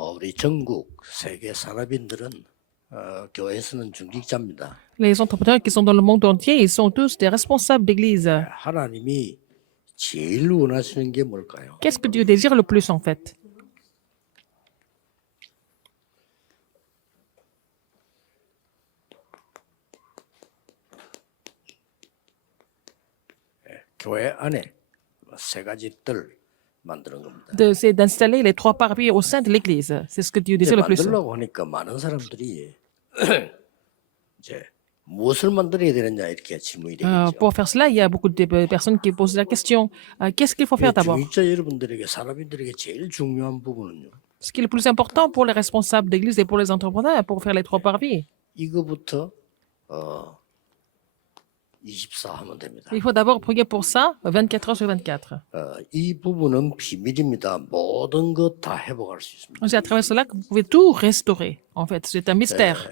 우리 전국 세계 산업인들은 교회에서는 중직자입니다. Les entrepreneurs qui sont dans le monde entier, ils sont tous des responsables d'église. 하나님이 제일 원하시는 게 뭘까요? Qu'est-ce que Dieu désire le plus en fait? 교회 안에 세 가지 뜰 만드는 겁니다. C'est d'installer les trois parvis au sein de l'église. C'est ce que Dieu désire le plus. 만들려고 하니까 많은 사람들이 이제 무엇을 만들어야 되느냐 이렇게 질문이 되겠죠. Pour faire cela, il y a beaucoup de personnes qui posent la question qu'est-ce qu'il faut faire d'abord? 중직자 여러분들에게 산업인들에게 제일 중요한 부분은요. Ce qui est le plus important pour les responsables d'église et pour les entrepreneurs pour faire les trois parvis. 이거부터 24 하면 됩니다. Il faut d'abord prier pour ça 24 heures sur 24. 이 부분은 비밀입니다. 모든 것 다 회복할 수 있습니다. C'est à travers cela que vous pouvez tout restaurer. En fait, c'est un mystère.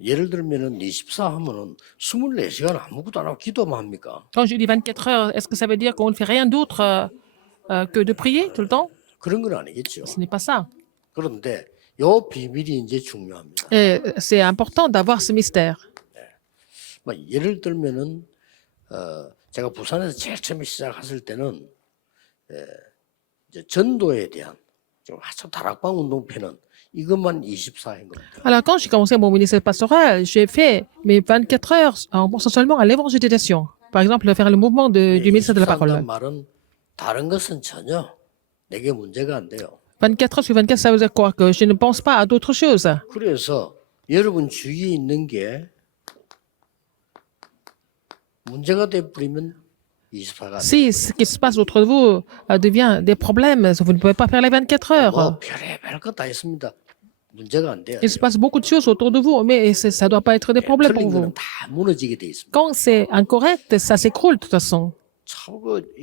예를 들면은 24 하면은 24시간 아무것도 안 하고 기도만 합니까? Quand je dis 24 heures, est-ce que ça veut dire qu'on ne fait rien d'autre que de prier tout le temps? 그런 건 아니겠죠. Ce n'est pas ça. 그런데 요 비밀이 이제 중요합니다. Et c'est important d'avoir ce mystère. 예를 들면은 제가 부산에서 제일 처음에 시작했을 때는 이제 전도에 대한 좀 한참 다락방 운동편은 이것만 24인 겁니다. Alors, quand j'ai commencé mon ministère pastoral, j'ai fait mes 24 heures en pensant seulement à l'évangélisation. Par exemple, faire le mouvement du ministère de la parole. 말은 다른 것은 전혀 내게 문제가 안 돼요. 24 heures sur 24, ça veut dire quoi? Que je ne pense pas à d'autres choses. 그래서 여러분 주위에 있는 게 문제가 돼버리면 24가 Si ce qui se passe autour de vous devient des problèmes, vous ne pouvez pas faire les 24 heures. 별의별 것 다 있습니다. 문제가 안 돼요. Il se passe beaucoup de choses autour de vous, mais ça ne doit pas être des problèmes pour 틀린 vous. 거는 다 무너지게 돼 있습니다. Quand c'est incorrect, ça s'écroule de toute façon. 참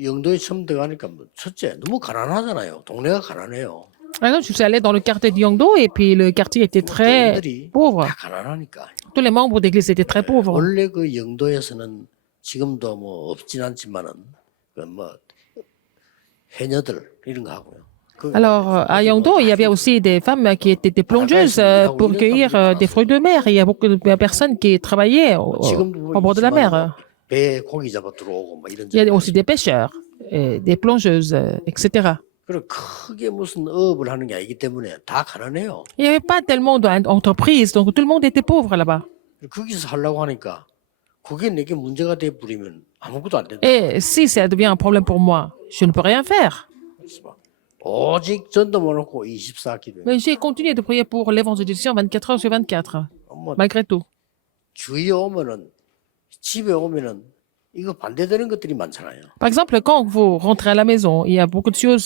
영도에 처음 들어가니까 첫째 너무 가난하잖아요. 동네가 가난해요. Par exemple, je suis allé dans le quartier de Yongdo et puis le quartier était très 교인들이 pauvre. 다 가난하니까. Tous les membres d'église étaient très pauvres. 원래 그 영도에서는 지금도 뭐 없진 않지만은 뭐 해녀들 이런 거 하고요. Alors, à Yongdo, il y avait aussi des femmes qui étaient des plongeuses pour cueillir des fruits de mer. Il y a beaucoup de personnes qui travaillaient au bord de la mer. 배에 고기 잡아 들어오고 뭐 이런. Il y a aussi des pêcheurs, des plongeuses, etc. 그리고 크게 무슨 업을 하는 게 아니기 때문에 다 가난해요. Il n'y avait pas tellement d'entreprises, donc tout le monde était pauvre là-bas. 거기서 하려고 하니까 그게 내게 문제가 돼 버리면 아무것도 안 된다. Et si ça devient un problème pour moi, je ne peux rien faire. 오직 전도만 놓고 24 기도해요. Mais j'ai continué de prier pour l'évangélisation 24 heures sur 24, malgré tout. 주위에 오면은 집에 오면은 이거 반대되는 것들이 많잖아요. Par exemple, quand vous rentrez à la maison, il y a beaucoup de choses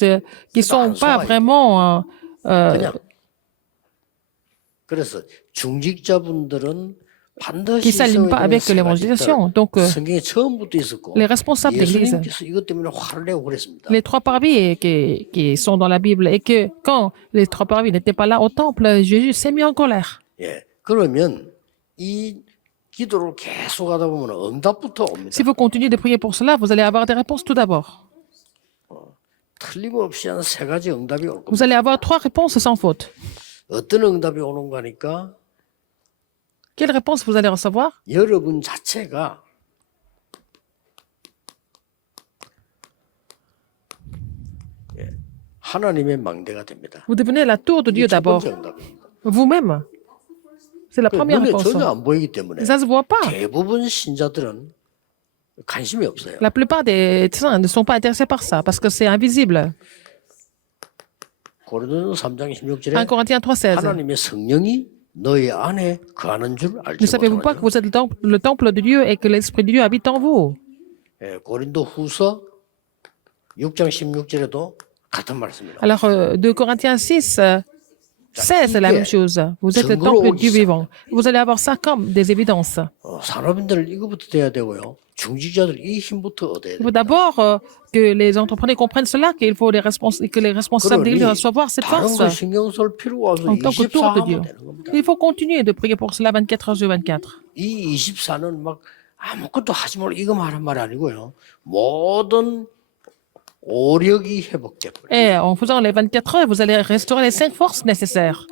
qui ne sont pas vraiment... 그냥 그래서 중직자분들은 반드시 qui ne s'alignent pas avec l'évangélisation. Donc, 성경에 처음부터 있었고 les responsables d'église, 예수님께서 이것 때문에 화를 내고 그랬습니다. les trois parvis qui sont dans la Bible, et que quand les trois parvis n'étaient pas là au temple, Jésus s'est mis en colère. 예, 그러면 이 기도를 계속 하다 보면 응답부터 옵니다. Si vous continuez de prier pour cela, vous allez avoir des réponses tout d'abord. 틀림없이 한 세 가지 응답이 올 겁니다. Vous allez avoir trois réponses sans faute. 어떤 응답이 오는 거니까 Quelle réponse vous allez recevoir? 여러분 자체가 하나님의 망대가 됩니다. Vous devenez la tour de Dieu 첫 d'abord. 번째 응답입니다. Vous-même. C'est la première 눈에 réponse. 전혀 안 보이기 때문에 Ça ne se voit pas. 대부분 신자들은 관심이 없어요. La plupart des saints ne sont pas intéressés par ça parce que c'est invisible. 고린도서 3장 16절에 1 Corinthiens 3,16. 하나님의 성령이 너희 안에 거하는 줄 알지 Ne savez-vous pas que 못하나요? vous êtes le temple de Dieu et que l'Esprit de Dieu habite en vous? 예, 고린도 후서 6장 16절에도 같은 말씀입니다. Alors, 2 Corinthiens 6, 16, c'est la même chose. Vous êtes le temple de Dieu vivant. Vous allez avoir ça comme des évidences. 산업인들 이거부터 돼야 되고요. 중직자들 이 힘부터 얻어야 Il 돼요. faut d'abord que les entrepreneurs comprennent cela, que les responsables d'église doivent recevoir cette 다른 거 force 신경 쓸 필요가 없어. en tant que tour 24 de Dieu. 하면 되는 겁니다. Il faut continuer de prier pour cela 24 heures sur 24. 이 24는 막 아무것도 하지 말고 이거만 하란 말이 아니고요. 모든 오력이 회복돼 버려요. Et en faisant les 24 heures, vous allez restaurer les 5 forces nécessaires.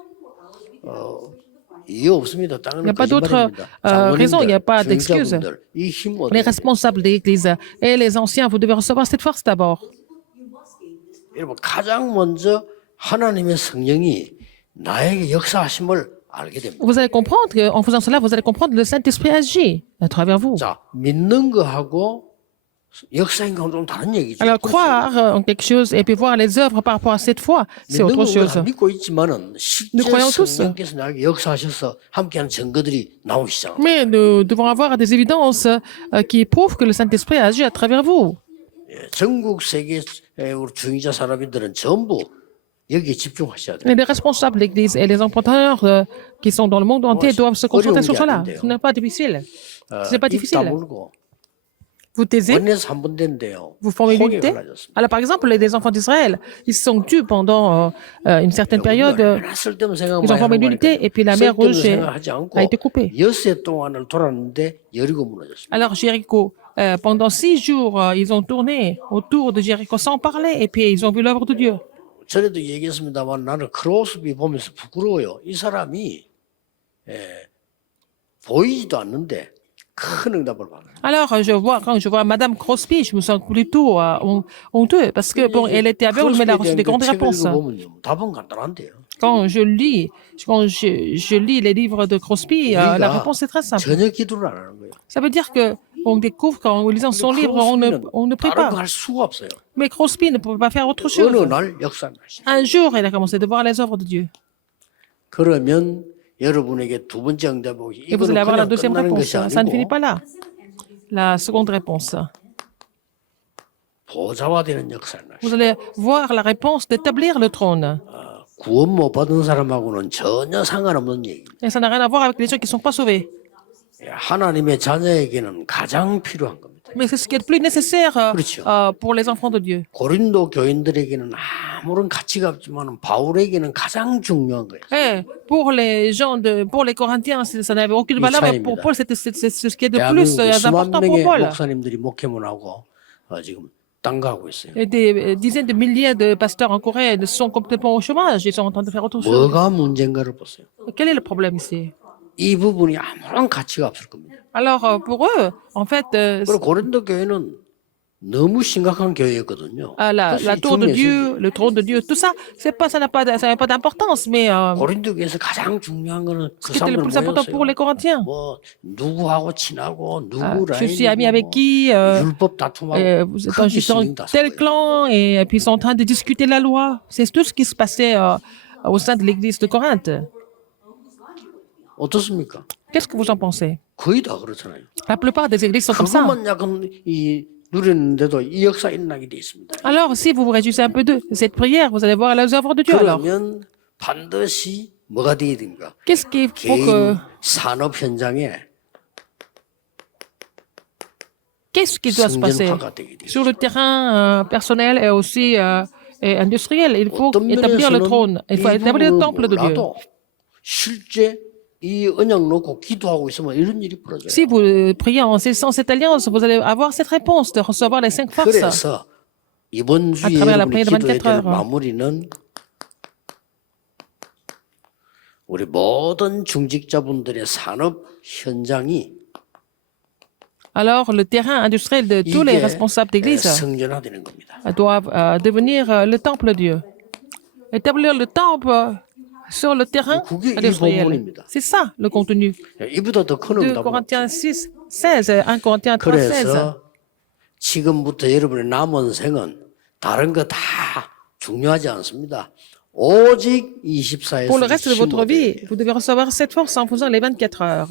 이유 없습니다. Il n'y 땅은 a pas d'autre 거짓말입니다. raison, il n'y a pas 장로님들, d'excuse. 중직자분들, 이힘 Les 얻어야 돼요. responsables de l'Église et les anciens, vous devez recevoir cette force d'abord. 여러분 가장 먼저 하나님의 성령이 나에게 역사하심을 알게 됩니다. Vous allez comprendre qu'en faisant cela, vous allez comprendre que le Saint-Esprit agit à travers vous. 자, 믿는 거하고 역사인 거하고 좀 다른 얘기죠. Alors, croire en quelque chose et puis voir les œuvres par rapport à cette foi, c'est 믿는 autre 건 chose. 다 믿고 있지만은 실제 Nous croyons tous. 성령께서 나에게 역사하셔서 함께하는 증거들이 나오기 시작합니다. Mais nous devons avoir des évidences qui prouvent que le Saint-Esprit agit à travers vous. 예, 전국 세계 우리 중위자 사람들은 전부 여기에 집중하셔야 돼요. Et les responsables de l'Église et les emprunteurs qui sont dans le monde entier doivent se concentrer sur cela. Ce n'est pas difficile. Ce n'est pas 입 difficile. 다물고 Vous taisez, 원내에서 한 번 된대요. vous formez 홍해 l'unité. 갈라졌습니다. Alors, par exemple, les enfants d'Israël, ils se sont tus pendant une certaine période. 얼마나 쓸데없는 생각 Ils ont 많이 formé 하는 l'unité 거니까 et puis la mer 쓸데없는 Rouge 생각하지 않고 a été coupée. 엿새 동안을 돌았는데 여리고 무너졌습니다. Alors, Jéricho, pendant 6 jours, ils ont tourné autour de Jéricho sans parler et puis ils ont vu l'œuvre de Dieu. 전에도 얘기했습니다만 나는 크로스비 보면서 부끄러워요. 이 사람이 보이지도 않는데 큰 응답을 받아요. Alors, quand je vois Madame Crosby, je me sens plutôt honteux parce que bon, elle était aveugle, mais elle a reçu des grandes réponses. 보면요, 답은 간단한데요. Quand je lis les livres de Crosby, la réponse est très simple. 전혀 기도를 안 하는 거예요. Ça veut dire que on découvre qu'en lisant son livre, on ne prie 다른 pas. 거 할 수가 없어요. Mais Crosby ne pouvait pas faire autre 어느 chose. 날 역사를 하시. Un jour, elle a commencé de voir les œuvres de Dieu. 그러면 여러분에게 두 번째 응답이 Et vous allez 이거는 avoir la 그냥 deuxième 끝나는 réponse. 것이 Ça ne finit 아니고 pas là. La seconde réponse. 보좌화되는 역사를 하시. Vous allez voir la réponse d'établir le trône. 구원 못 받은 사람하고는 전혀 상관없는 얘기입니다. Et ça n'a rien à voir avec les gens qui ne sont pas sauvés. 하나님의 자녀에게는 가장 필요한 겁니다. Mais c'est ce qui est le plus nécessaire 그렇죠. pour les enfants de Dieu. 고린도 교인들에게는 아무런 가치가 없지만 바울에게는 가장 중요한 거예요. Eh, pour les gens pour les Corinthiens, ça n'avait aucune valeur, mais pour Paul, c'est ce qui est de plus 대한민국에 수만 important pour 명의 Paul. 목사님들이 목회문하고 지금 딴 거 하고 있어요. Et des dizaines de milliers de pasteurs en Corée sont complètement au chômage. Ils sont en train de faire autre chose. 뭐가 문제인가를 보세요. Quel est le problème ici? 이 부분이 아무런 가치가 없을 겁니다. Alors, pour eux, en fait, 그리고 고린도 교회는 너무 심각한 교회였거든요. la 그래서 tour de 중요해서 Dieu, le trône de Dieu, tout ça, ça n'a pas d'importance, mais 고린도 교회에서 가장 중요한 거는 ce 그 qui était le 사람들 plus important pour les 모였어요. Corinthiens. 뭐 누구하고 친하고 누구 Je suis ami avec 라인이고 qui 율법 다툼하고 vous êtes 크게 dans 신경 다 tel 썼어요. clan et puis ils sont en train de discuter la loi. C'est tout ce qui se passait au sein de l'église de Corinthe. 어떻습니까? Qu'est-ce que vous en pensez? 거의 다 그렇잖아요. La plupart des églises sont comme ça. 그것만 약간 이 누렸는데도 이 역사 일어나게 돼 있습니다. Alors, si vous vous réjouissez un peu de cette prière, vous allez voir les œuvres de Dieu alors. 그러면 반드시 뭐가 돼야 됩니까? Qu'est-ce qu'il faut 개인 que... 산업 현장에 Qu'est-ce qui doit se passer 성전화가 되게 돼요. sur le terrain personnel et aussi et industriel? Il faut 어떤 établir le 면에서는 trône. Il faut 이 établir le 부분을 temple de Dieu. 몰라도 실제 이 언약 놓고 기도하고 있으면 이런 일이 벌어져요. Si vous priez en cessant cette alliance, vous allez avoir cette réponse de recevoir les 5 forces. 그래서 이번 주에 travers la 여러분이 prière de 기도해야 24 될 heures. 마무리는 우리 모든 중직자분들의 산업 현장이 Alors, le terrain industriel de tous les 이게 responsables d'église 성전화되는 겁니다. doivent devenir le temple de Dieu. Établir le temple sur le terrain 그게 이 industriel. 본문입니다. C'est ça, le contenu. 이보다 더 큰 2 응답은 Corinthiens 6, 16, 1 Corinthiens 3, 16. 그래서 지금부터 여러분의 남은 생은 다른 거 다 중요하지 않습니다. 오직 24에서 Pour le reste de votre 25. vie, vous devez recevoir cette force en faisant les 24 heures.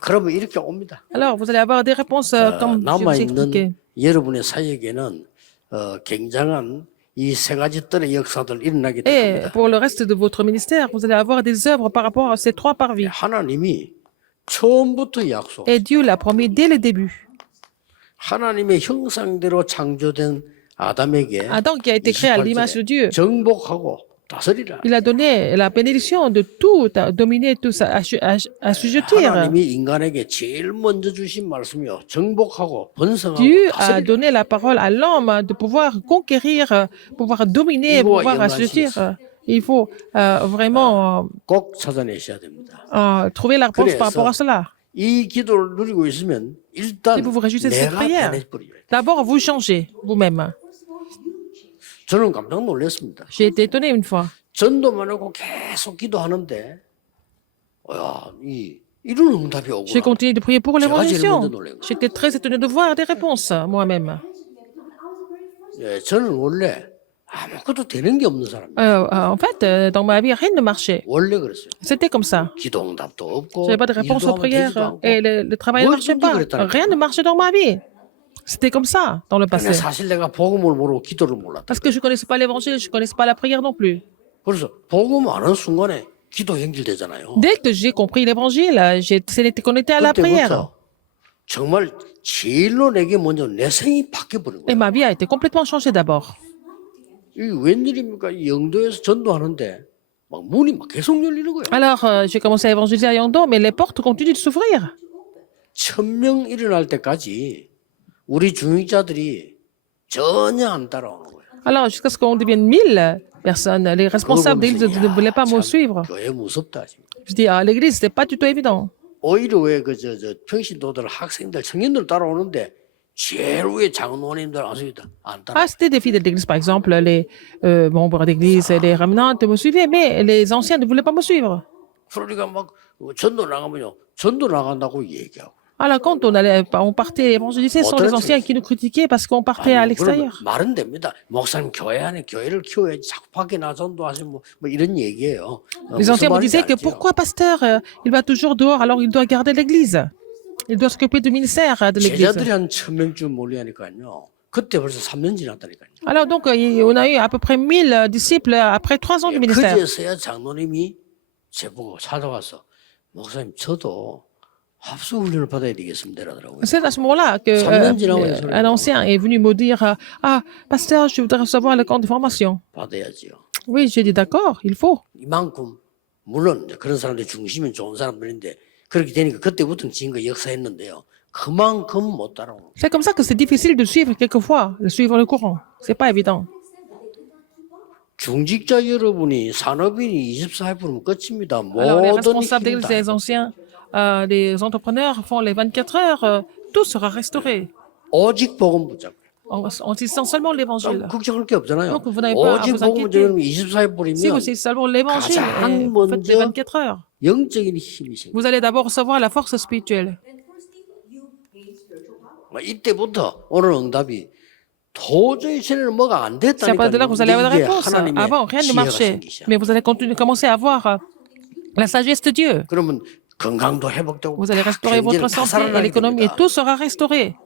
그러면 이렇게 옵니다. Alors, vous allez avoir des réponses comme je vous ai expliqué. 남아있는 여러분의 사역에는 굉장한 이 세 가지 뜰의 역사들 일어나게 될 Et 겁니다. pour le reste de votre ministère, vous allez avoir des œuvres par rapport à ces 3 parvis. 하나님이 처음부터 약속, Et Dieu l'a promis dès le début. 하나님의 형상대로 창조된 아담에게 Adam qui a été créé à l'image de Dieu, 정복하고 다스리라. Il a donné la bénédiction de tout, à dominer tout, assujettir. 하나님이 인간에게 제일 먼저 주신 말씀이요. 정복하고 번성하고 Dieu a 다스리라. donné la parole à l'homme de pouvoir conquérir, pouvoir dominer, 이거 pouvoir 영광 assujettir. Il faut vraiment 꼭 찾아내셔야 됩니다. trouver la réponse par 그래서 rapport à cela. 이 기도를 누리고 있으면 일단 Si vous vous réjouissez de cette 내가 prière, 변해버려요. d'abord vous changez vous-même. 저는 깜짝 놀랐습니다. J'ai été étonné une fois. 전도만 하고 계속 기도하는데, 이런 응답이 J'ai 오구나. continué de prier pour 제가 제일 l'évolution. 먼저 놀란 거예요. J'étais très étonné de voir des réponses moi-même. 예, 저는 원래 아무것도 되는 게 없는 사람이에요. En fait, dans ma vie, rien ne marchait. 원래 그랬어요. C'était comme ça. 기도 응답도 없고, Je n'avais pas de réponse 일도 aux 하면 되지도 prières 않고. et le travail ne marchait pas. Rien ne marchait dans ma vie. C'était comme ça dans le 근데 passé. 사실 내가 복음을 모르고 기도를 몰랐다. Parce que je ne connaissais pas l'évangile, je ne connaissais pas la prière non plus. 그래서 복음 아는 순간에 기도 연결되잖아요. Dès que j'ai compris l'évangile, j'étais connecté à la prière. 그때부터 정말 제일로 내게 먼저 내 생이 바뀌어버린 Et 거예요. ma vie a été complètement changée d'abord. 이게 웬일입니까? 이 영도에서 전도하는데 막 문이 막 계속 열리는 거예요. Alors, j'ai commencé à évangéliser à Yangdo, mais les portes continuent de s'ouvrir. 1000명 일어날 때까지 우리 중직자들이 전혀 안 따라오는 거예요. Alors, jusqu'à ce qu'on devienne 1000 personnes, les responsables d'église ne voulaient pas me suivre. 교회 무섭다. Je dis, à l'église, c'était pas du tout évident. 오히려 왜 평신도들, 학생들, 청년들 따라오는데 제일 위에 장로님들 안 따라. Ah, c'était des filles de l'église, par exemple, les membres d'église, les ramenantes me suivaient, mais les anciens ne voulaient pas me suivre. 그러니까 막 전도 나가면요, 전도 나간다고 얘기하고. Alors, quand on partait évangéliser, ce sont les anciens qui nous critiquaient parce qu'on partait à l'extérieur. 말은 됩니다. 목사님 교회 안에 교회를 키워야지 자꾸 밖에 나 전도하시면 뭐 이런 얘기예요. Les anciens me disaient que pourquoi pasteur, il va toujours dehors alors il doit garder l'église. Il doit s'occuper du ministère de l'église. 제자들이 한 1000명쯤 몰려하니까요. 그때 벌써 3년 지났다니까요. Alors donc, on a eu à peu près 1000 disciples après 3 ans du ministère. 그제서야 장로님이 제보고 찾아와서 목사님 저도 합수 훈련을 받아야 되겠습니다. 이러더라고요. C'est à ce moment-là qu'un ancien est venu me dire ah, pasteur, je voudrais recevoir le camp de formation. 받아야지요. Oui, j'ai dit d'accord, il faut. 이만큼 물론 그런 사람들 중심은 좋은 사람들인데 그렇게 되니까 그때부터는 지금까지 역사했는데요. 그만큼 못 따라오는 거예요. C'est comme ça que c'est difficile de suivre quelquefois, de suivre le courant. C'est pas évident. 중직자 여러분이 산업인이 24해부르면 끝입니다. Alors, les 모든 responsables d'église, les anciens, les entrepreneurs font les 24 heures, tout sera restauré. 오직 복음 붙잡고. En disant seulement l'évangile. 걱정할 게 없잖아요. Donc, vous n'avez pas à 오직 vous 복음 inquiéter. 붙잡으면 24해 뿌리면 Si vous savez seulement l'évangile, et vous faites les 24 heures. 영적인 힘이 생겨. Vous allez d'abord recevoir la force spirituelle. 이때부터 오늘 응답이 도저히 쟤는 뭐가 안 C'est à partir de là que vous allez avoir la 이게 réponse. 하나님의 Avant, rien ne 지혜가 marchait. 생기셔. Mais vous allez commencer à voir la sagesse de Dieu. 그러면 건강도 회복되고 Vous allez restaurer votre 경제는 다 santé et 살아나게 l'économie, et 됩니다. tout sera restauré.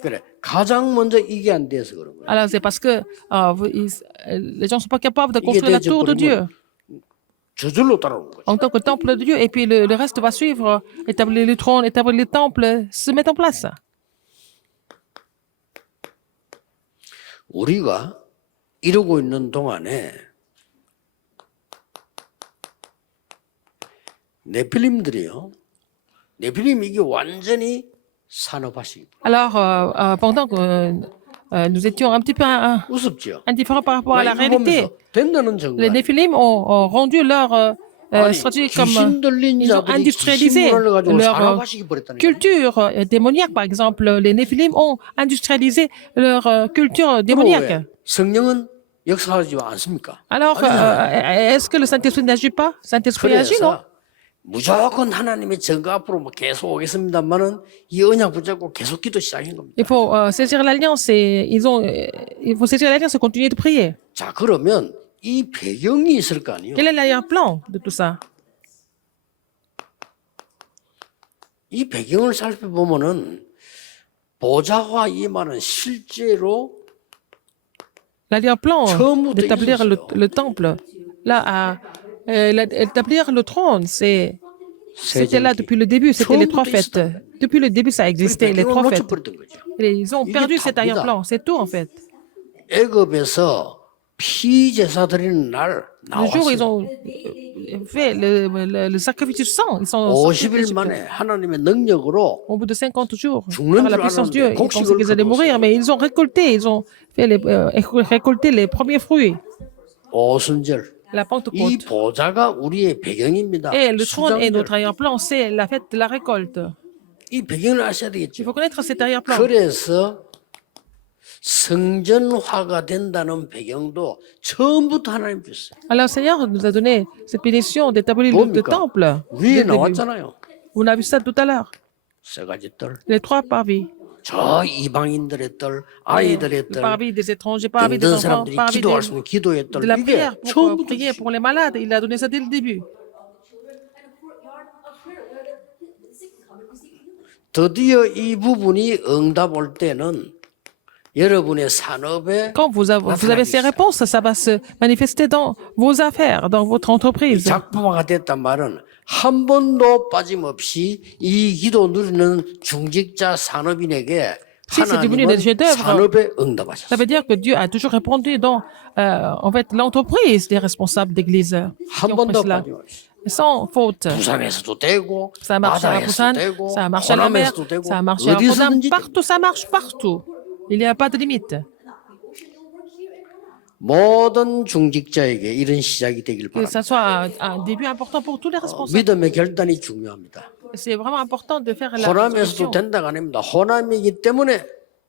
그래 가장 먼저 이게 안 돼서 그런 거야. Alors, c'est parce que les gens ne sont pas capables de construire la tour de Dieu 저절로 따라오는 거죠. en tant que temple de Dieu. Et puis le reste va suivre. Établir le trône, établir les temples, se mettre en place. 우리가 이러고 있는 동안에 네필림들이요. 네필림 이게 완전히 산업화시키. Alors, pendant que nous étions un petit peu 우습죠. indifférents par rapport à la 이거 réalité, 보면서 된다는 les 정말. Néphilim ont rendu leur stratégie comme 귀신 들린 ils ont 자들이 industrialisé 귀신문을 가지고 leur 산업화시키 버렸다는 거예요. culture démoniaque, par exemple. Les Néphilim ont industrialisé leur culture démoniaque. 성령은 역사하지 않습니까? Alors, est-ce que le Saint-Esprit n'agit pas? Saint-Esprit agit, non? 그래서 무조건 하나님의 증거 앞으로 뭐 계속 오겠습니다만은 이 언약 붙잡고 계속 기도 시작인 겁니다. Il faut saisir l'alliance et il faut saisir l'alliance et continuer de prier. 자 그러면 이 배경이 있을 거 아니에요? Quel est l'arrière-plan de tout ça? 이 배경을 살펴보면은 보좌와 이 말은 실제로 L'arrière-plan 처음부터 d'établir 있었어요. le temple, là, établir le trône, c'était là depuis le début, c'était les prophètes. Depuis le début, ça existait, les 배경을 prophètes. 놓쳐버렸던 거죠. Et ils ont 이게 perdu cet 답니다. arrière-plan, c'est tout en fait. 애굽에서 피제사 드리는 날 Le jour où ils 나왔어요. ont fait le sacrifice du sang, ils sont sortis de 50일 l'Égypte. 만에 하나님의 능력으로 Au bout de 50 jours, 죽는 par la 줄 puissance de Dieu, 알았는데 ils pensaient 곡식을 qu'ils allaient mourir, 거두었어요. mais ils ont récolté, ils ont fait récolté les premiers fruits. 오순절. La 이 Pentecôte. 보좌가 우리의 배경입니다. Et le trône est 수장절. notre arrière-plan, c'est la fête de la récolte. 이 배경을 아셔야 Il 되겠죠. faut connaître cet arrière-plan. 그래서 성전화가 된다는 배경도 처음부터 하나님 주셨어요. Alors, le Seigneur nous a donné cette bénédiction d'établir le 뭡니까? temple. 위에 dès le début. 나왔잖아요. On a vu ça tout à l'heure. 세 가지 뜰. Les trois parvis. 저 이방인들의 뜰, 아이들의 Le 뜰, parvis des étrangers, parvis des 병든 enfants, 사람들이 parvis 기도할 수 있는 기도의 뜰. de la 이게 prière pour 처음부터 prier pour les malades. Il a donné ça dès le début. 드디어 이 부분이 응답 올 때는 여러분의 산업에 Quand vous avez ces réponses, ça va se manifester dans vos affaires, dans votre entreprise. 작품화가 됐단 말은 한 번도 빠짐없이 이 기도 누리는 중직자 산업인에게 Si c'est devenu 하나님은 des chefs-d'œuvre, 산업에 Ça 응답하셨어요. veut dire que Dieu a toujours répondu dans, en fait, l'entreprise des responsables d'église. 한 번도 빠짐없이. Sans faute. 부산에서도 되고 Ça a marché à 바다에서도 Busan, 되고 ça a marché à la mer, 호남에서도 되고 ça a marché à Rotterdam. 어디서든지 Partout, ça marche partout. Il n'y a pas de limite. 모든 중직자에게 이런 시작이 되길 Que 바랍니다. ça soit un début important pour tous les responsables. 믿음의 결단이 중요합니다. C'est vraiment important de faire la 호남에서도 résolution. 된다가 아닙니다. 호남이기 때문에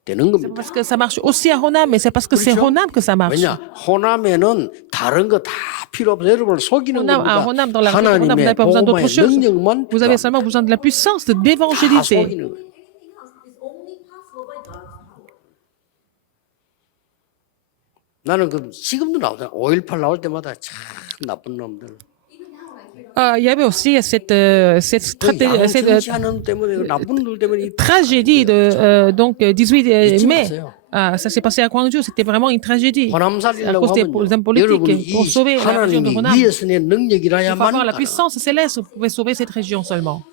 되는 C'est 겁니다. parce que ça marche aussi à Honam, mais c'est parce que c'est Honam que ça marche. 왜냐? 호남에는 다른 거 다 필요 없어. 여러분을 속이는 Honam, à 겁니다. Honam, dans la région de Honam, vous n'avez 하나님의 pas besoin d'autre 복음의 chose. 능력만 Vous avez seulement besoin de la puissance 다 d'évangéliser. 속이는 거예요. 나는 그 지금도 나오잖아. 5.18 나올 때마다 참 나쁜 놈들. Il y avait aussi cette 양정치하는 때문에 그 나쁜 놈들 때문에 이 tragédie de donc 18 잊지 mai. 마세요. Ça s'est passé à Gwangju, c'était vraiment une tragédie. 호남 À 살리려고 cause des 하면 hommes politiques, 여러분이 pour 이 sauver la région de 하나님이 Honam. 위에서 낸 Il faut 능력이라야만 avoir la 가능해요. puissance céleste, vous pouvez sauver cette région seulement.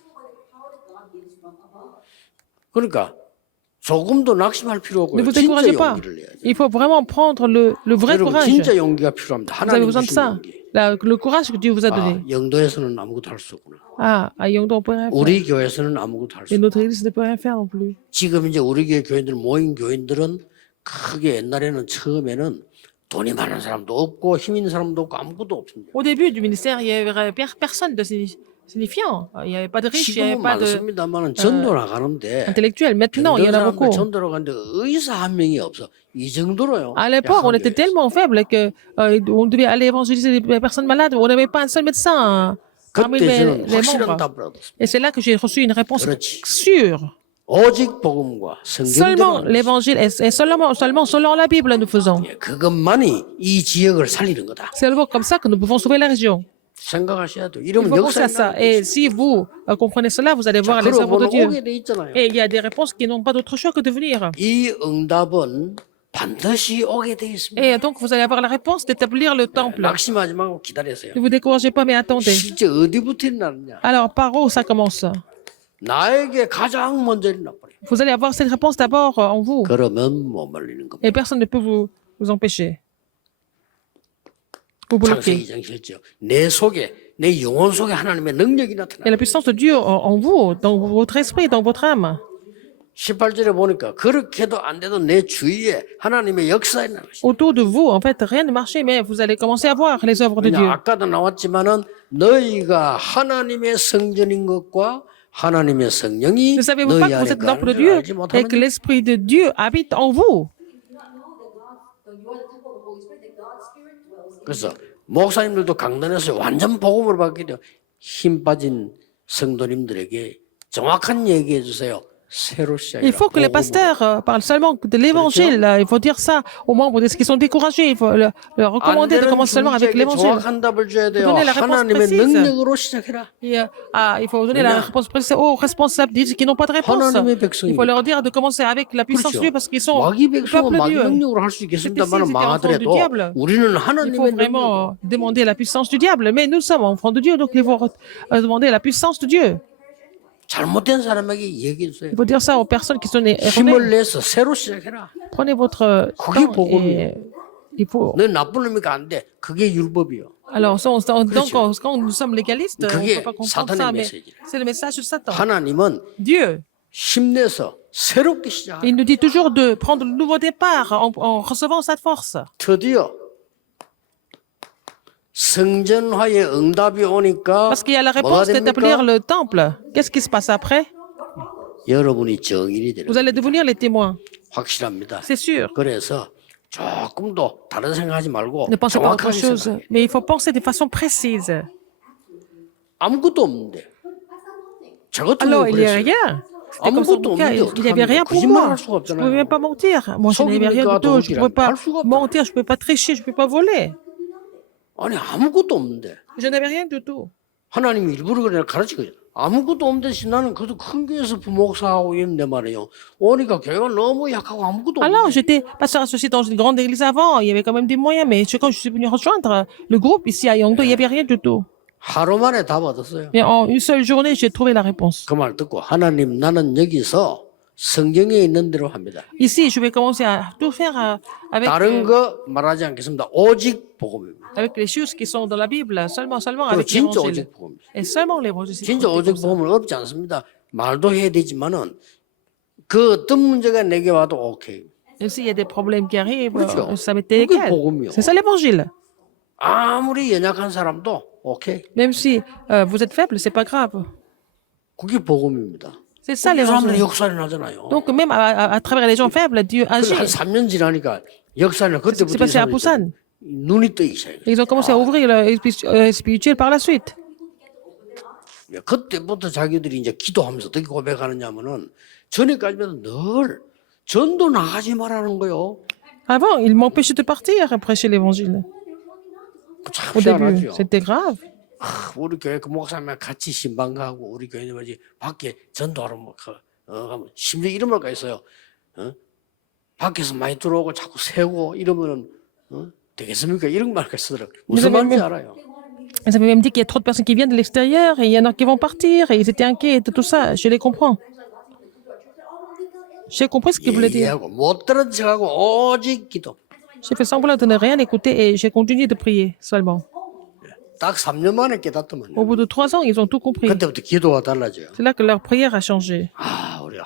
그러니까 조금도 낙심할 필요 Ne 없고요. vous 진짜 découragez pas. 용기를 내야죠. Il faut vraiment prendre le vrai 여러분 courage. 진짜 용기가 필요합니다. Vous avez 하나님 besoin de 주신 ça. 용기. Le courage que Dieu vous a 아, donné. 영도에서는 아무것도 할 수 없구나. À Yongdo, on peut rien faire. 우리 교회에서는 아무것도 할 수 Et 없구나. notre église ne peut rien faire non plus. 지금 이제 우리 교회 교인들 모인 교인들은 크게 옛날에는 처음에는 돈이 많은 사람도 없고 힘 있는 사람도 없고 아무것도 없습니다. Au début du ministère, il n'y avait personne de signifiant. Il n'y avait pas de riches, il n'y avait 지금은 pas de 많습니다만 전도 나가는데 intellectuels. Maintenant, il y en a 사람들 beaucoup. 전도로 가는데 의사 한 명이 없어. 이 정도로요. À l'époque, on était 약한 교회에서. tellement faible que on devait aller évangéliser les personnes malades. On n'avait pas un seul médecin parmi 그때 les 저는 확실한 membres. 답을 얻었습니다. Et c'est là que j'ai reçu une réponse 그렇지. sûre. 오직 복음과 Seulement 성경대로 l'évangile et seulement selon la Bible nous faisons. 그것만이 이 지역을 살리는 거다. C'est seulement comme ça que nous pouvons sauver la région. 생각하셔야 돼요. Il 이러면 faut penser à 역사에 ça. Et si vous comprenez cela, vous allez voir les œuvres de 그러고는 Dieu. 오게 돼 있잖아요. Et il y a des réponses qui n'ont pas d'autre choix que de venir. 이 응답은 반드시 오게 돼 있습니다. Et donc vous allez avoir la réponse d'établir le temple. 낙심하지 말고 기다리세요. Ne vous découragez pas, mais attendez. 실제 어디부터 일어나느냐? Alors par où ça commence? 나에게 가장 먼저 일어나버려요. Vous allez avoir cette réponse d'abord en vous. 그러면 못 말리는 겁니다. Et personne ne peut vous empêcher. Vous 창세기 bloquer. 2장 실죠. 내 속에 내 영혼 속에 하나님의 능력이 Et 나타나. la puissance de Dieu en vous, dans votre esprit, dans votre âme. 18절에 보니까 그렇게도 안 돼도 내 주위에 하나님의 역사에 나가시. Autour de vous, en fait, rien ne marchait, mais vous allez commencer à voir les œuvres de Dieu. 아까도 나왔지만은 너희가 하나님의 성전인 것과 하나님의 성령이 Ne savez-vous pas 너희 que vous 안에 êtes le temple de 거하는 줄 Dieu 알지 et que 못하느냐? l'esprit de Dieu habite en vous? 그래서 목사님들도 강단에서 완전 복음을 받게 돼요. 힘 빠진 성도님들에게 정확한 얘기해 주세요. 새로 시작이라. Il faut que les pasteurs parlent seulement de l'évangile. Il faut dire ça aux membres qui sont découragés. Il faut leur recommander de commencer seulement avec l'évangile. 정확한 답을 줘야 돼요. Donnez la réponse 하나님의 précise. 능력으로 시작해라. Et, il faut donner la réponse précise aux responsables qui n'ont pas de réponse. 하나님의 Il faut 백성입니다. leur dire de commencer avec la puissance de Dieu parce qu'ils sont 마귀 le 백성은 peuple de 마귀 Dieu. 능력으로 할 수 있겠습니다만 c'était 망하더라도 enfant du diable. 우리는 Il faut 하나님의 능력. vraiment demander la puissance du diable. Mais nous sommes enfants de Dieu, donc il faut demander la puissance de Dieu. 잘못된 사람에게 얘기해 주세요. Il faut dire ça aux personnes qui sont erronées. 힘을 내서 새로 시작해라. Prenez votre 그게 temps 복음이에요. et Il faut. 너 나쁜 놈이니까 안 돼. 그게 율법이요. Alors, donc, quand nous sommes légalistes, on ne 그게 peut pas comprendre 사탄의 ça, mais 메시지래. c'est le message de Satan. 하나님은 Dieu, 힘내서 새롭게 시작. il nous dit toujours de prendre le nouveau départ en recevant cette force. 드디어 성전화의 응답이 오니까 Parce qu'il y a la 뭐가 réponse d'établir 됩니까? le temple. Qu'est-ce qui se passe après? 여러분이 증인이 되는 Vous allez devenir les témoins. 확실합니다. C'est sûr. 그래서 조금도 다른 생각하지 말고 Ne pensez pas à autre 정확하게 chose, 생각해. mais il faut penser de façon précise. 아무것도 없는데. 저 같은 Alors, 경우 il n'y a 그랬어요. rien. C'était comme ça, 아무것도 mon cas. 없는데 Il n'y avait rien pour 거짓말할 moi. 수가 Je ne pouvais même 없잖아요. pas mentir. Moi, je n'avais rien 속입니까? du tout. Je ne pouvais pas 할 수가 없다. mentir, je ne pouvais pas tricher, je ne pouvais pas voler. 아니 아무것도 없는데 Je n'avais rien du tout. 하나님이 일부러 그냥 가르치거든요. 아무것도 없는데 나는 그래도 큰 교회에서 부목사하고 이런데 말이에요. 오니까 교회가 너무 약하고 아무것도 Alors, 없는데 j'étais pasteur associé dans une grande église avant. Il y avait quand même des moyens, mais quand je suis venu rejoindre le groupe ici à Yongdo, il n'y avait rien du tout. 하루 만에 다 받았어요. Mais en une seule journée, j'ai trouvé la réponse. 그 말 듣고 하나님 나는 여기서 성경에 있는 대로 합니다. Ici, je vais commencer à tout faire 다른 거 말하지 않겠습니다. 오직 복음입니다. avec les choses qui sont dans la Bible, seulement 그리고 avec 진짜 l'évangile. 오직 복음입니다. Et seulement l'évangile. c'est 진짜 tout 오직 comme ça. 복음은 어렵지 않습니다. 말도 해야 되지만은 그 어떤 문제가 내게 와도 오케이. Et s'il y a des problèmes qui arrivent, 그렇죠. ça m'était 그게 égal. 복음이요. C'est ça l'évangile. 아무리 연약한 사람도 오케이. Même si vous êtes faible, c'est pas grave. 그게 복음입니다. C'est ça 그 사람들이 l'évangile. 역사를 나잖아요. Donc même à travers les gens faibles, Dieu agit. 한 3년 지나니까 역사를 C'est 그때부터 passé à 이 사람들이 Busan. 눈이 뜨기 시작해요. Ils ont commencé à ouvrir le spirituel par la suite. 그때부터 자기들이 이제 기도하면서 어떻게 고백하느냐면은 전에까지는 늘 전도 나가지 말라는 거요. Avant, ils m'empêchaient de partir à prêcher l'évangile. 참 Au début, 희한하죠. c'était grave. 우리 교회 그 목사님랑 같이 신방 가고 우리 교회는 뭐지 밖에 전도하러 가면 심지어 이런 말까지 있어요. 밖에서 많이 들어오고 자꾸 세우고 이러면은 되겠습니까? 이런 말까지 쓰더라고요. 무슨 말인지 알아요. Ils avaient même dit qu'il y a trop de personnes qui viennent de l'extérieur et il y en a qui vont partir et ils étaient inquiets de tout ça. Je les comprends. J'ai compris ce qu'ils voulaient dire. 얘기하고 못 들은 척하고 오직 기도. J'ai fait semblant de ne rien écouter et j'ai continué de prier seulement. 딱 3년 만에 깨닫더만요. Au bout de 3 ans, ils ont tout compris. 그때부터 기도가 달라져요. C'est là que leur prière a changé. 아, 우리가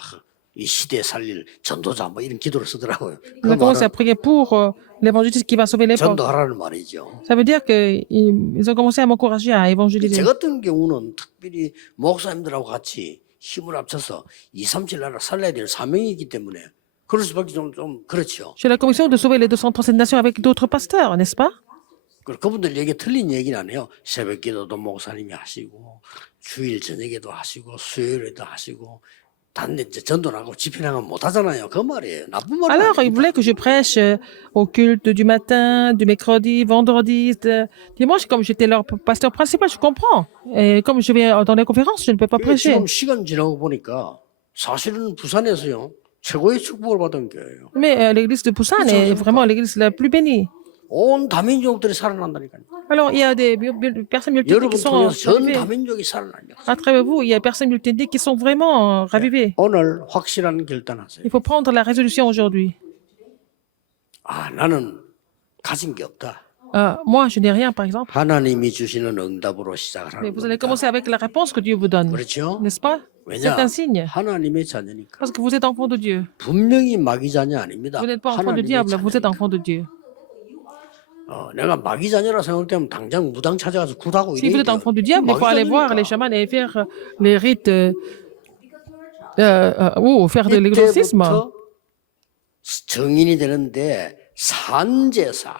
이 시대에 살릴 전도자 뭐 이런 기도를 쓰더라고요. 그 Ils ont commencé 말은 à prier pour l'évangéliste qui va sauver l'époque. 전도하라는 말이죠. Ça veut dire qu'ils ont commencé à m'encourager à évangéliser. 제 같은 경우는 특별히 목사님들하고 같이 힘을 합쳐서 2, 3, 7 나라 살려야 될 사명이기 때문에 그럴 수밖에 좀 그렇죠. J'ai la commission de sauver les 237 nations avec d'autres pasteurs, n'est-ce pas? 그분들 얘기 틀린 얘기는 안 해요. 새벽 기도도 목사님이 하시고 주일 저녁에도 하시고 수요일에도 하시고 단데 이제 전도 나가고 집회 나가면 못 하잖아요. 그 말이에요. 나쁜 말이 Alors, ils 아닙니다. voulaient que je prêche au culte du matin, du mercredi, vendredi, dimanche, comme j'étais leur pasteur principal, je comprends. Et comme je vais dans les conférences, je ne peux pas prêcher. 지금 시간 지나고 보니까 사실은 부산에서요 최고의 축복을 받은 교회예요. Mais l'église de Busan est vraiment l'église la plus bénie. 온 다민족들이 살아난다니까요. Alors, il y a des personnes multipliées qui 여러분 sont 통해서 전 ravivées. 다민족이 살아나요. À travers vous, il y a des personnes multipliées qui sont vraiment ravivées. 오늘 확실한 결단하세요. Il faut prendre la résolution aujourd'hui. 아 나는 가진 게 없다. Moi, je n'ai rien, par exemple. 하나님이 주시는 응답으로 시작을 Mais 하는 vous allez 겁니다. commencer avec la réponse que Dieu vous donne. 그렇죠? N'est-ce pas? C'est 왜냐? un signe. 하나님의 자녀니까. Parce que vous êtes enfant de Dieu. 분명히 마귀 자녀 아닙니다. Vous n'êtes pas enfant de 하나님의 diable, vous êtes 자녀니까. enfant de Dieu. 내가 마귀 자녀라 생각되면 당장 무당 찾아가서 굿하고 Si vous 이래야 êtes 돼요. enfant du diable, il faut 마귀 aller voir 자녀니까. les chamans et faire les rites ou faire de l'exorcisme. 이때부터 정인이 되는데 산제사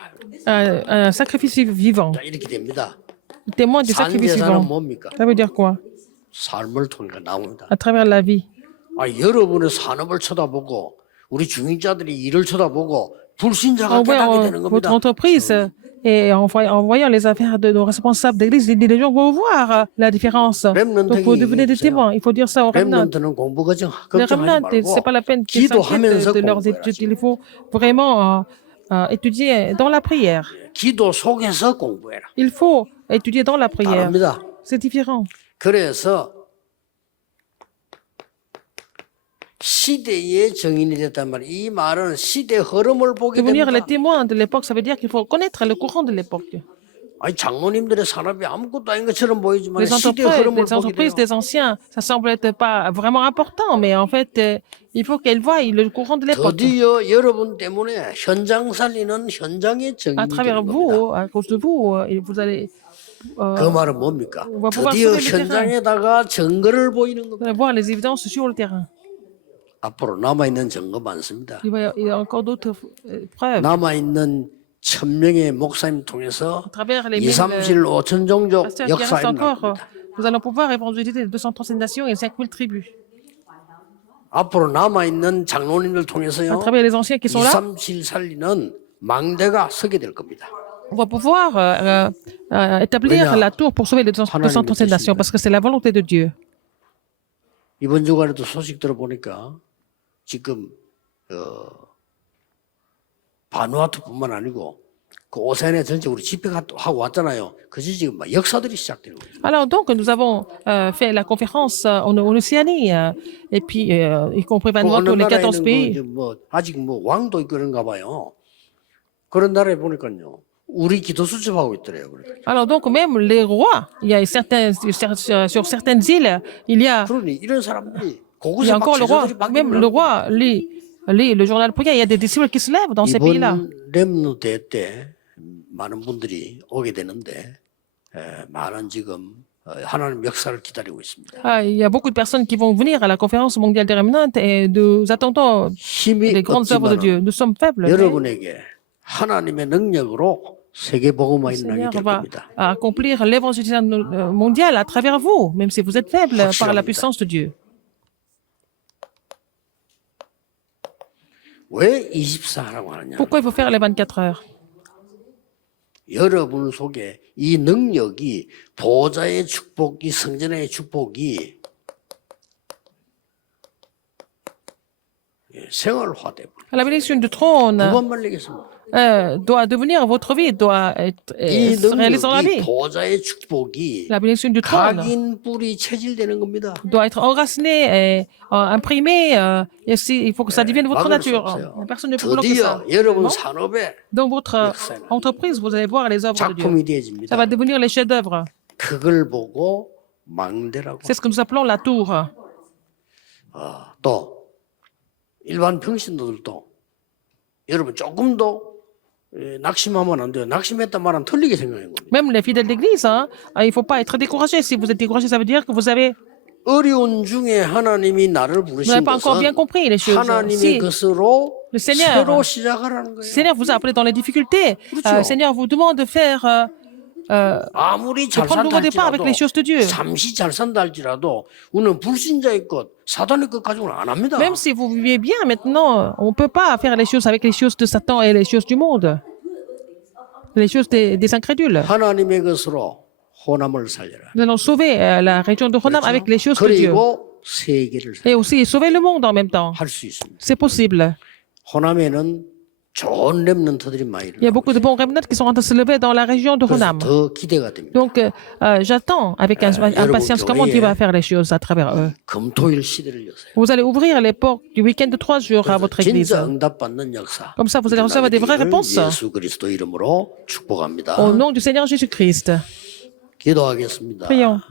Un sacrifice vivant. 이렇게 됩니다. Témoin du sacrifice 산제사는 vivant. 뭡니까? Ça veut dire quoi? 삶을 통해 나옵니다. À travers la vie. 여러분의 산업을 쳐다보고 우리 중인자들이 일을 쳐다보고 불신자가 En 깨닫게 voyant 되는 votre 겁니다. entreprise et en voyant les affaires de nos responsables d'église, les gens vont voir la différence. Donc vous devenez des témoins. Il faut dire ça aux remnants. 렘넌트는 공부 Les 걱정하지 remnants, 말고 c'est pas la peine qu'ils 기도하면서 s'inquiètent de leurs 공부해라. études. Il faut vraiment étudier dans la prière. 기도 속에서 공부해라. Il faut étudier dans la prière. 다릅니다. C'est différent. 그래서 시대의 정인이 됐단 말이에요. 이 말은 시대 흐름을 보게 Devenir les 됩니다. témoins de l'époque, ça veut dire qu'il faut connaître le courant de l'époque. 아니 장로님들의 산업이 아무것도 아닌 것처럼 보이지만 Les 시대 entreprises, 흐름을 les 보게 entreprises 돼요. des anciens, ça semble être pas vraiment important, mais en fait, il faut qu'elles voient le courant de l'époque. 드디어 여러분 때문에 현장 살리는 현장의 À 정인이 travers 되는 겁니다. vous, à cause de vous, vous allez, 그 말은 뭡니까? on va pouvoir 드디어 sauver le terrain. 현장에다가 증거를 보이는 Vous 겁니다. allez voir les évidences sur le terrain. 앞으로 남아있는 증거 많습니다. Il y a encore d'autres preuves. 남아있는 1000명의 목사님 통해서 À travers les 2, 1000 3실 5천 종족 pasteurs qui restent 역사에 encore, 나옵니다. nous allons pouvoir évangéliser les 237 nations et 5000 tribus. 앞으로 남아있는 장로님들 À 통해서요. travers les anciens qui 2, sont là, 3실 살리는 망대가 서게 될 겁니다. on va pouvoir établir 왜냐? la tour pour sauver les 237 nations, parce que c'est la volonté de Dieu. 이번 주간에도 소식 들어보니까 지금 바누아투뿐만 아니고 그 오세아니아 전체 우리 집회 하고 왔잖아요. 그지 지금 막 역사들이 시작되는 거예요. Alors donc, nous avons fait la conférence en Océanie, et puis y compris 그 Vanuatu, 어느 les 나라에는 14 pays. 뭐 아직 뭐 왕도 있고 그런가 봐요. 그런 나라에 보니까요. 우리 기도 수첩하고 있더래요. 그러더니. Alors donc, même les rois, il y a sur certaines îles, il y a 그러니 이런 사람들이 Il y a 거기서 막 encore le roi, 제자들이 même le 바뀌는 roi lit le journal prière. Il y a des disciples qui se lèvent dans ces pays-là. 이번 렘노 때 많은 분들이 오게 되는데 많은 지금 하나님 역사를 기다리고 있습니다. Il y a beaucoup de personnes qui vont venir à la conférence mondiale des remnants et nous attendons 힘이 les grandes œuvres de Dieu. 없지만 Nous sommes faibles. Mais 여러분에게 하나님의 능력으로 세계 le 복음화 일어나게 Seigneur 될 va 겁니다. accomplir l'évangélisation mondiale à travers vous, même si vous êtes faibles par la puissance de Dieu. 왜 24하라고 하느냐? Pourquoi il faut faire les 24 heures? 여러분 속에 이 능력이 보좌의 축복이 성전의 축복이 생활화돼. La bénédiction du trône 두번 말리겠습니다. doit devenir votre vie, doit être 이 se réaliser dans la 능력이 vie. 보좌의 축복이 La bénédiction du trône 각인 뿌리 체질되는 겁니다. doit être enraciné et imprimé. Et aussi, il faut que ça devienne votre 막을 수 nature. 없어요. Personne ne peut bloquer ça. 드디어 여러분 산업에 Dans votre entreprise, vous allez voir les œuvres de Dieu. 작품이 Ça 되어집니다. va devenir les chefs-d'œuvre. 그걸 보고 망대라고. C'est ce que nous appelons la tour. 또 일반 평신도들도 여러분 조금 더 낙심하면 안 돼요. 낙심했단 말은 틀리게 생각하는 겁니다. Même les fidèles d'église, il ne faut pas être découragé. Si vous êtes découragé, ça veut dire que vous avez 어려운 중에 하나님이 나를 vous 부르신 n'avez pas encore bien 것은 compris les choses. 하나님의 Si 것으로 le Seigneur, 새로 시작하라는 le 거예요. Seigneur vous a appelé dans les difficultés, le Seigneur vous demande de faire 아무리 de 잘 prendre 산다 nouveau départ avec 할지라도 les choses de Dieu. 잠시 잘 산다 할지라도 우리는 불신자의 것, 사단의 것 가지고는 안 합니다. Même si vous vivez bien maintenant, on ne peut pas faire les choses avec les choses de Satan et les choses du monde. Les choses des incrédules. 하나님의 것으로 호남을 살려라. Nous allons sauver la région de Honam avec les choses de Dieu. 그리고 세계를 Et aussi sauver le monde en même temps. 할 수 있습니다. C'est possible. 호남에는 좋은 렘넌트들이 많이 Il y a beaucoup de bons remnants qui sont en train de se lever dans la région de 그래서 Honam. 더 기대가 됩니다. Donc, j'attends avec impatience comment Dieu va faire les choses à travers eux. 금토일 시대를 여세요. Vous allez ouvrir les portes du week-end de 3 jours à votre église. 진짜 응답받는 역사. Comme ça, vous allez recevoir des vraies réponses. 예수 그리스도 이름으로 축복합니다. Au nom du Seigneur Jésus-Christ. 기도하겠습니다. Prions.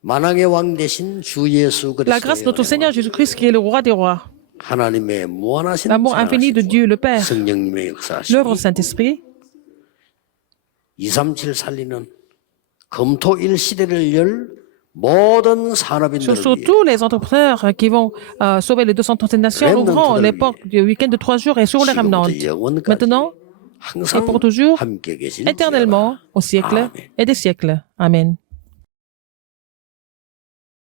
만왕의 왕 대신 주 예수 La grâce de notre 그리스도의 Seigneur Jésus-Christ qui est le roi des rois. 하나님의 무한하신 L'amour infini de Dieu le Père. 성령님의 역사하심 L'œuvre du Saint-Esprit. 237 살리는 금토일 시대를 열 모든 산업인들을 Sur 위해 tous les entrepreneurs qui vont sauver les 237 nations, ouvrant les portes du week-end de 3 jours et sur les remnants. 지금부터 영원까지 Maintenant et 항상 pour toujours, 함께 계실지어다. éternellement, au siècle Amen. et des siècles. Amen.